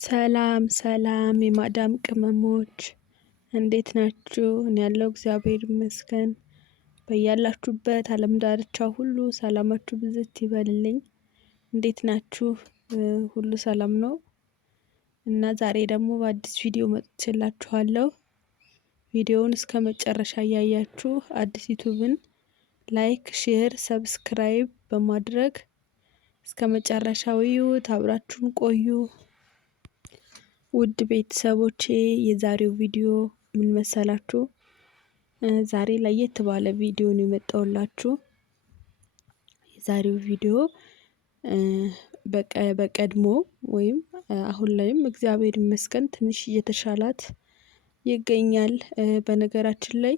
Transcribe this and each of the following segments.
ሰላም ሰላም የማዳም ቅመሞች እንዴት ናችሁ? እኔ ያለው እግዚአብሔር ይመስገን። በያላችሁበት ዓለም ዳርቻ ሁሉ ሰላማችሁ ብዝት ይበልልኝ። እንዴት ናችሁ? ሁሉ ሰላም ነው? እና ዛሬ ደግሞ በአዲስ ቪዲዮ መጥቼላችኋለሁ። ቪዲዮውን እስከ መጨረሻ እያያችሁ አዲስ ዩቲዩብን ላይክ፣ ሼር፣ ሰብስክራይብ በማድረግ እስከ መጨረሻው እዩት። አብራችሁን ቆዩ። ውድ ቤተሰቦቼ የዛሬው ቪዲዮ ምን መሰላችሁ? ዛሬ ለየት ባለ ቪዲዮ ነው የመጣሁላችሁ። የዛሬው ቪዲዮ በቀድሞ ወይም አሁን ላይም እግዚአብሔር ይመስገን ትንሽ እየተሻላት ይገኛል። በነገራችን ላይ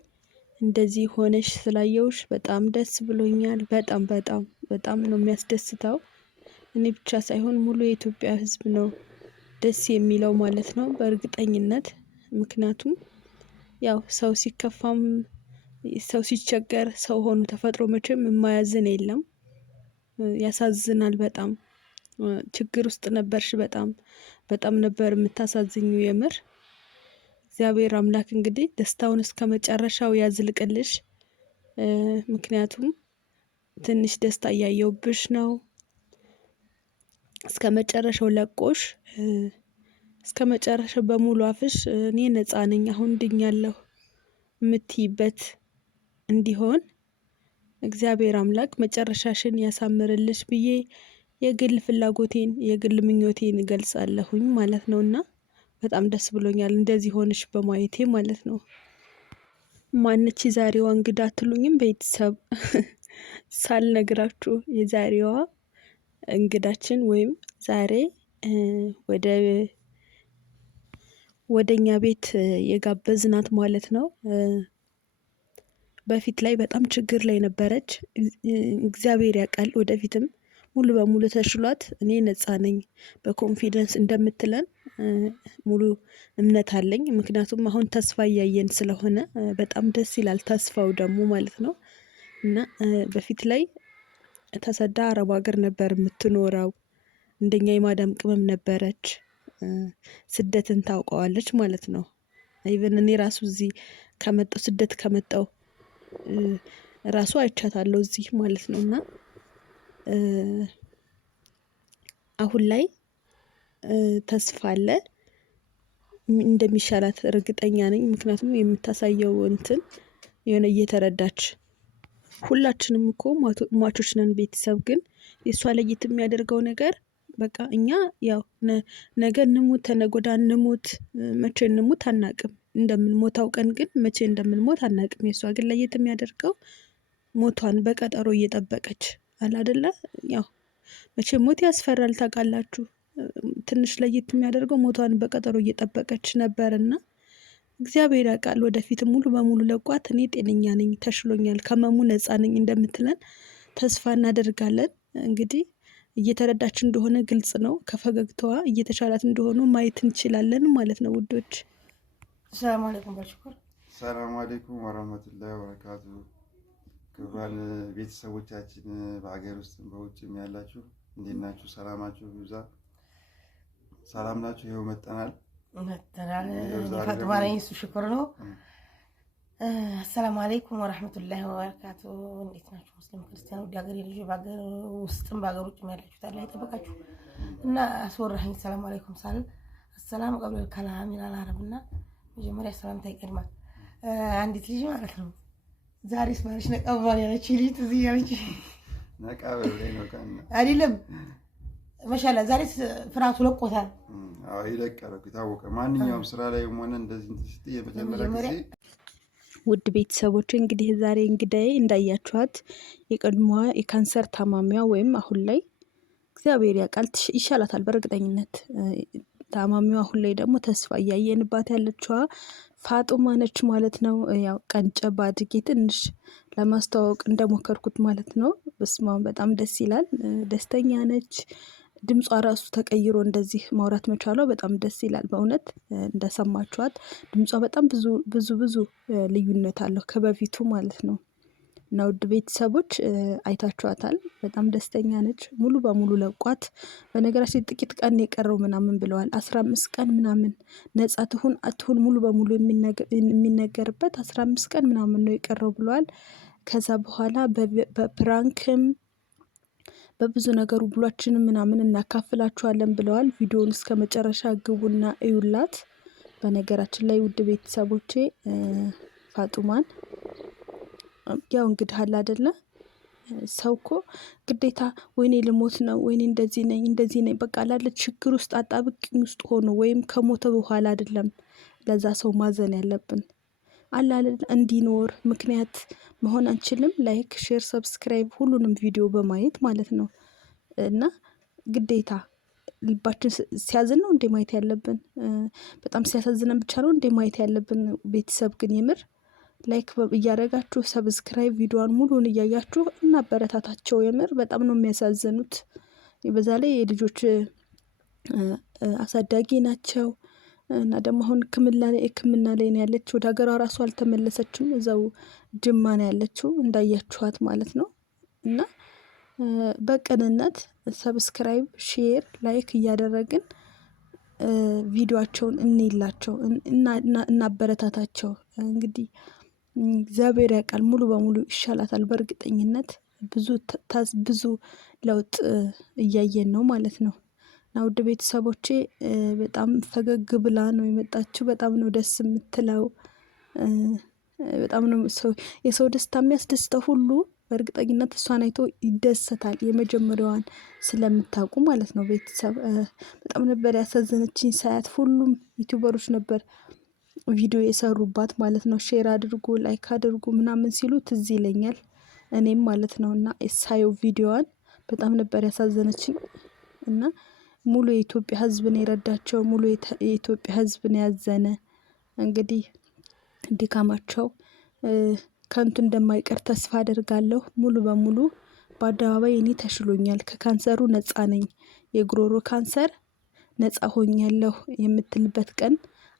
እንደዚህ ሆነሽ ስላየውሽ በጣም ደስ ብሎኛል። በጣም ነው የሚያስደስተው። እኔ ብቻ ሳይሆን ሙሉ የኢትዮጵያ ሕዝብ ነው ደስ የሚለው ማለት ነው በእርግጠኝነት። ምክንያቱም ያው ሰው ሲከፋም ሰው ሲቸገር ሰው ሆኖ ተፈጥሮ መቼም የማያዝን የለም። ያሳዝናል በጣም። ችግር ውስጥ ነበርሽ፣ በጣም ነበር የምታሳዝኙ የምር። እግዚአብሔር አምላክ እንግዲህ ደስታውን እስከ መጨረሻው ያዝልቅልሽ። ምክንያቱም ትንሽ ደስታ እያየውብሽ ነው። እስከ መጨረሻው ለቆሽ እስከ መጨረሻው በሙሉ አፍሽ እኔ ነፃ ነኝ አሁን ድኛለሁ የምትይበት እንዲሆን እግዚአብሔር አምላክ መጨረሻሽን ያሳምርልሽ ብዬ የግል ፍላጎቴን የግል ምኞቴን እገልጻለሁኝ ማለት ነውና በጣም ደስ ብሎኛል እንደዚህ ሆነሽ በማየቴ ማለት ነው። ማነች የዛሬዋ እንግዳ አትሉኝም? ቤተሰብ ሳልነግራችሁ የዛሬዋ እንግዳችን ወይም ዛሬ ወደኛ ቤት የጋበዝናት ማለት ነው። በፊት ላይ በጣም ችግር ላይ ነበረች። እግዚአብሔር ያውቃል ወደፊትም ሙሉ በሙሉ ተሽሏት እኔ ነፃ ነኝ በኮንፊደንስ እንደምትለን ሙሉ እምነት አለኝ። ምክንያቱም አሁን ተስፋ እያየን ስለሆነ በጣም ደስ ይላል ተስፋው ደግሞ ማለት ነው። እና በፊት ላይ ተሰዳ አረብ ሀገር ነበር የምትኖረው። እንደኛ የማዳም ቅመም ነበረች። ስደትን ታውቀዋለች ማለት ነው። ኢቭን እኔ ራሱ እዚህ ስደት ከመጣው ራሱ አይቻታለሁ እዚህ ማለት ነው። እና አሁን ላይ ተስፋ አለ እንደሚሻላት እርግጠኛ ነኝ። ምክንያቱም የምታሳየው የሆነ እየተረዳች ሁላችንም እኮ ሟቾች ነን ቤተሰብ። ግን የእሷ ለየት የሚያደርገው ነገር በቃ እኛ ያው ነገ እንሙት ተነገ ወዲያ እንሙት መቼ እንሙት አናቅም። እንደምንሞት አውቀን ግን መቼ እንደምንሞት አናቅም። የእሷ ግን ለየት የሚያደርገው ሞቷን በቀጠሮ እየጠበቀች አለ አይደለ? ያው መቼ ሞት ያስፈራል ታውቃላችሁ። ትንሽ ለየት የሚያደርገው ሞቷን በቀጠሮ እየጠበቀች ነበርና እግዚአብሔር ያውቃል ወደፊት ሙሉ በሙሉ ለቋት እኔ ጤነኛ ነኝ ተሽሎኛል ከመሙ ነፃ ነኝ እንደምትለን ተስፋ እናደርጋለን። እንግዲህ እየተረዳች እንደሆነ ግልጽ ነው። ከፈገግታዋ እየተሻላት እንደሆነ ማየት እንችላለን ማለት ነው ውዶች። ሰላም አለይኩም በሽኩር ሰላም አለይኩም ወራህመቱላሂ ወበረካቱ። ክቡራን ቤተሰቦቻችን በአገር ውስጥም በውጭም ያላችሁ እንዴት ናችሁ? ሰላማችሁ ይብዛ። ሰላም ናችሁ? ይኸው መጥተናል። ፈጥማ ነኝ እሱ ሽኩር ነው። አሰላሙ አለይኩም ወራህመቱላሂ ወበረካቱ። እንዴት ናችሁ ሙስሊም ክርስቲያን ወደ ሀገር ልጅ በሀገር ውስጥም በሀገር ውጭም ያላችሁ ታላ ይጠበቃችሁ እና አስወራኝ። ሰላም አለይኩም ሳል አሰላም ቀብለ ከላም ይላል አረብና መጀመሪያ ሰላምታ ይቀድማል። አንዲት ልጅ ማለት ነው ዛሬስ ማለሽ ነቀባል ያለች ልጅ እዚህ ያለች ነቀባል ላይ ነው ካና አይደለም ማሻአላ ዛሬ ፍራቱ ለቆታል። አዎ ይለቀረው ታወቀ። ማንኛውም ስራ ላይ ሆነ እንደዚህ ስትይ የመጀመሪያ ጊዜ ውድ ቤተሰቦች እንግዲህ ዛሬ እንግዳዬ እንዳያችኋት የቀድሞዋ የካንሰር ታማሚዋ ወይም አሁን ላይ እግዚአብሔር ያውቃል ይሻላታል በእርግጠኝነት ታማሚዋ አሁን ላይ ደግሞ ተስፋ እያየንባት ያለችዋ ፋጡማ ነች ማለት ነው። ያው ቀንጨብ አድርጌ ትንሽ ለማስተዋወቅ እንደሞከርኩት ማለት ነው። በስመ አብ በጣም ደስ ይላል። ደስተኛ ነች። ድምጿ ራሱ ተቀይሮ እንደዚህ ማውራት መቻሏ በጣም ደስ ይላል። በእውነት እንደሰማችኋት ድምጿ በጣም ብዙ ልዩነት አለው ከበፊቱ ማለት ነው። እና ውድ ቤተሰቦች አይታችኋታል። በጣም ደስተኛ ነች። ሙሉ በሙሉ ለቋት። በነገራችን ጥቂት ቀን የቀረው ምናምን ብለዋል። 15 ቀን ምናምን ነጻ ትሁን አትሁን ሙሉ በሙሉ የሚነገርበት 15 ቀን ምናምን ነው የቀረው ብለዋል። ከዛ በኋላ በፕራንክም በብዙ ነገሩ ብሏችንም ምናምን እናካፍላችኋለን ብለዋል። ቪዲዮውን እስከ መጨረሻ ግቡና እዩላት። በነገራችን ላይ ውድ ቤተሰቦቼ ፋጡማን ያው እንግዲህ አለ አይደለ ሰው እኮ ግዴታ ወይኔ ልሞት ነው ወይኔ እንደዚህ ነኝ በቃ ላለ ችግር ውስጥ አጣብቂኝ ውስጥ ሆኖ ወይም ከሞተ በኋላ አይደለም ለዛ ሰው ማዘን ያለብን አለ አይደለ እንዲኖር ምክንያት መሆን አንችልም። ላይክ ሼር ሰብስክራይብ ሁሉንም ቪዲዮ በማየት ማለት ነው። እና ግዴታ ልባችን ሲያዝን ነው እንዴ ማየት ያለብን? በጣም ሲያሳዝነን ብቻ ነው እንዴ ማየት ያለብን? ቤተሰብ ግን የምር ላይክ እያደረጋችሁ ሰብስክራይብ ቪዲዮዋን ሙሉን እያያችሁ እናበረታታቸው። የምር በጣም ነው የሚያሳዝኑት። በዛ ላይ የልጆች አሳዳጊ ናቸው እና ደግሞ አሁን ሕክምና ላይ ነው ያለችው። ወደ ሀገሯ ራሱ አልተመለሰችም። እዛው ጅማ ነው ያለችው እንዳያችኋት ማለት ነው። እና በቅንነት ሰብስክራይብ ሼር ላይክ እያደረግን ቪዲዮአቸውን እንይላቸው እናበረታታቸው። እንግዲህ እግዚአብሔር ያውቃል ሙሉ በሙሉ ይሻላታል በእርግጠኝነት ብዙ ለውጥ እያየን ነው ማለት ነው። እና ውድ ቤተሰቦቼ በጣም ፈገግ ብላ ነው የመጣችው። በጣም ነው ደስ የምትለው። በጣም ነው የሰው ደስታ የሚያስደስተው ሁሉ በእርግጠኝነት እሷን አይቶ ይደሰታል። የመጀመሪያዋን ስለምታውቁ ማለት ነው። ቤተሰብ በጣም ነበር ያሳዘነችኝ ሳያት። ሁሉም ዩቲዩበሮች ነበር ቪዲዮ የሰሩባት ማለት ነው። ሼር አድርጉ ላይክ አድርጉ ምናምን ሲሉ ትዝ ይለኛል እኔም ማለት ነው። እና ሳየው ቪዲዮዋን በጣም ነበር ያሳዘነችኝ። እና ሙሉ የኢትዮጵያ ሕዝብን የረዳቸው ሙሉ የኢትዮጵያ ሕዝብን ያዘነ እንግዲህ ድካማቸው ከንቱ እንደማይቀር ተስፋ አደርጋለሁ። ሙሉ በሙሉ በአደባባይ እኔ ተሽሎኛል፣ ከካንሰሩ ነፃ ነኝ፣ የጉሮሮ ካንሰር ነፃ ሆኛለሁ የምትልበት ቀን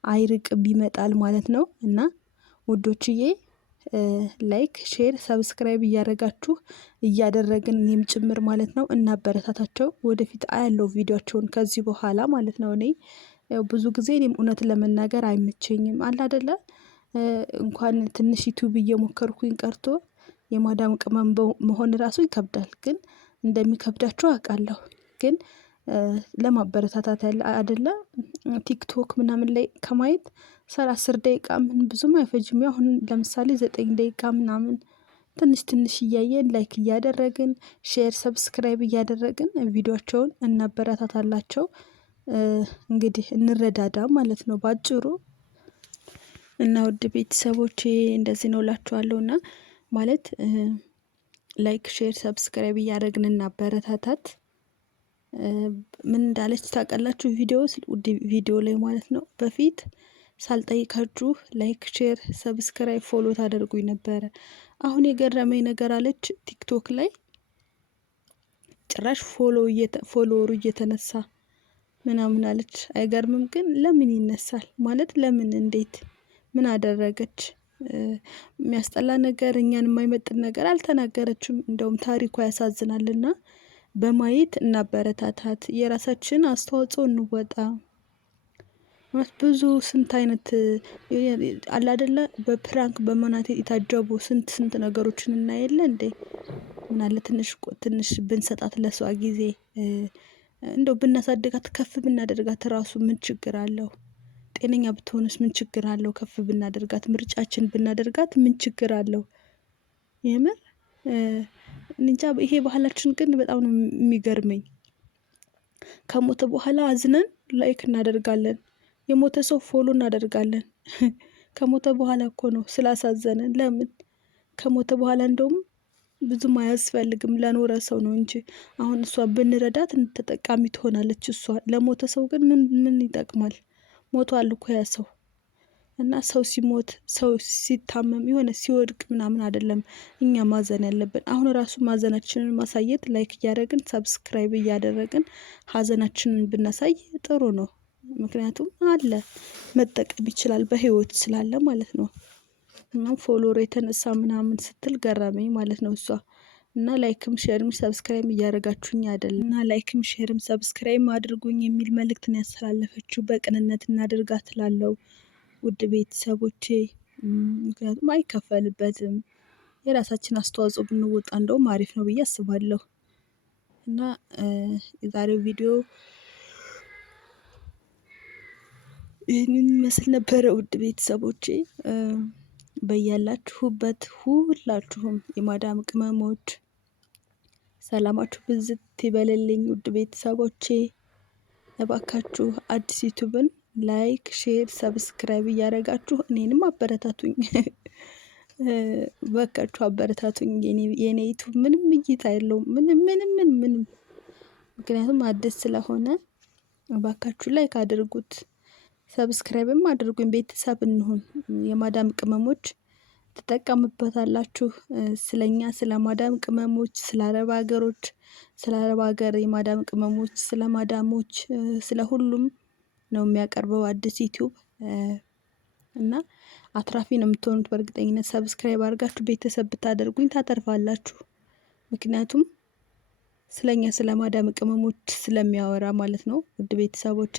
አይርቅም ይመጣል ማለት ነው። እና ውዶችዬ ላይክ ሼር ሰብስክራይብ እያደረጋችሁ እያደረግን እኔም ጭምር ማለት ነው እናበረታታቸው። ወደፊት አያለው ቪዲዮቸውን ከዚህ በኋላ ማለት ነው። እኔ ያው ብዙ ጊዜ እኔም እውነት ለመናገር አይመቸኝም አለ አይደለ እንኳን ትንሽ ዩቲዩብ እየሞከርኩኝ ቀርቶ የማዳም ቅመም መሆን ራሱ ይከብዳል። ግን እንደሚከብዳቸው አውቃለሁ። ግን ለማበረታታት ያለ አይደለ ቲክቶክ ምናምን ላይ ከማየት 10 ደቂቃ ምን ብዙም አይፈጅም። አሁን ለምሳሌ 9 ደቂቃ ምናምን ትንሽ እያየን ላይክ እያደረግን ሼር ሰብስክራይብ እያደረግን ቪዲዮቸውን እናበረታታላቸው። እንግዲህ እንረዳዳ ማለት ነው ባጭሩ። እና ውድ ቤተሰቦቼ እንደዚህ ነው እላችኋለሁ። እና ማለት ላይክ ሼር ሰብስክራይብ እያደረግን እናበረታታት። ምን እንዳለች ታውቃላችሁ? ቪዲዮ ላይ ማለት ነው። በፊት ሳልጠይቃችሁ ላይክ ሼር ሰብስክራይብ ፎሎ ታደርጉኝ ነበረ። አሁን የገረመኝ ነገር አለች ቲክቶክ ላይ ጭራሽ ፎሎወሩ እየተነሳ ምናምን አለች። አይገርምም? ግን ለምን ይነሳል ማለት ለምን እንዴት ምን አደረገች? የሚያስጠላ ነገር እኛን የማይመጥን ነገር አልተናገረችም። እንደውም ታሪኳ ያሳዝናልና በማየት እናበረታታት፣ የራሳችን አስተዋጽኦ እንወጣ። ብዙ ስንት አይነት አለ አይደለ በፕራንክ በመናቴ የታጀቡ ስንት ነገሮችን እናየለ እንዴ። ምን አለ ትንሽ ብንሰጣት ለሷ ጊዜ እንደው ብናሳድጋት ከፍ ብናደርጋት ራሱ ምን ችግር አለው? ጤነኛ ብትሆንስ ምን ችግር አለው? ከፍ ብናደርጋት ምርጫችን ብናደርጋት ምን ችግር አለው? የምር እንጃ። ይሄ ባህላችን ግን በጣም ነው የሚገርመኝ። ከሞተ በኋላ አዝነን ላይክ እናደርጋለን። የሞተ ሰው ፎሎ እናደርጋለን። ከሞተ በኋላ እኮ ነው ስላሳዘነን። ለምን ከሞተ በኋላ እንደውም ብዙም አያስፈልግም ለኖረ ሰው ነው እንጂ አሁን እሷ ብንረዳት ተጠቃሚ ትሆናለች። እሷ ለሞተ ሰው ግን ምን ይጠቅማል? ሞቷል እኮ ያ ሰው። እና ሰው ሲሞት ሰው ሲታመም የሆነ ሲወድቅ ምናምን አይደለም እኛ ማዘን ያለብን። አሁን ራሱ ማዘናችንን ማሳየት ላይክ እያደረግን ሰብስክራይብ እያደረግን ሀዘናችንን ብናሳይ ጥሩ ነው። ምክንያቱም አለ መጠቀም ይችላል በህይወት ስላለ ማለት ነው። እና ፎሎወር የተነሳ ምናምን ስትል ገረመኝ ማለት ነው እሷ። እና ላይክም ሼርም ሰብስክራይብ እያደረጋችሁኝ አይደለም እና ላይክም ሼርም ሰብስክራይብ አድርጉኝ የሚል መልእክትን ያስተላለፈችው በቅንነት እናድርጋት እላለሁ ውድ ቤተሰቦቼ። ምክንያቱም አይከፈልበትም። የራሳችን አስተዋጽኦ ብንወጣ እንደውም አሪፍ ነው ብዬ አስባለሁ። እና የዛሬው ቪዲዮ ይህንን ይመስል ነበረ ውድ ቤተሰቦቼ። በያላችሁበት ሁላችሁም የማዳም ቅመሞች ሰላማችሁ ብዝት ይበልልኝ ውድ ቤተሰቦቼ። እባካችሁ አዲስ ዩቱብን ላይክ ሼር ሰብስክራይብ እያደረጋችሁ እኔንም አበረታቱኝ። በቃችሁ አበረታቱኝ። የኔ ዩቱብ ምንም እይታ የለውም ምንም። ምክንያቱም አዲስ ስለሆነ እባካችሁ ላይክ አድርጉት፣ ሰብስክራይብም አድርጉኝ። ቤተሰብ እንሁን። የማዳም ቅመሞች ትጠቀሙበታላችሁ። ስለኛ ስለ ማዳም ቅመሞች፣ ስለ አረብ ሀገሮች፣ ስለ አረብ ሀገር የማዳም ቅመሞች፣ ስለ ማዳሞች፣ ስለ ሁሉም ነው የሚያቀርበው አዲስ ዩቲዩብ እና አትራፊ ነው የምትሆኑት በእርግጠኝነት። ሰብስክራይብ አድርጋችሁ ቤተሰብ ብታደርጉኝ ታተርፋላችሁ። ምክንያቱም ስለኛ ስለ ማዳም ቅመሞች ስለሚያወራ ማለት ነው። ውድ ቤተሰቦቼ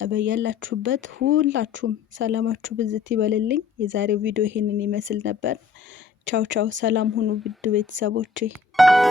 በያላችሁበት ሁላችሁም ሰላማችሁ ብዝት ይበልልኝ። የዛሬው ቪዲዮ ይሄንን ይመስል ነበር። ቻው ቻው፣ ሰላም ሁኑ ውድ ቤተሰቦቼ።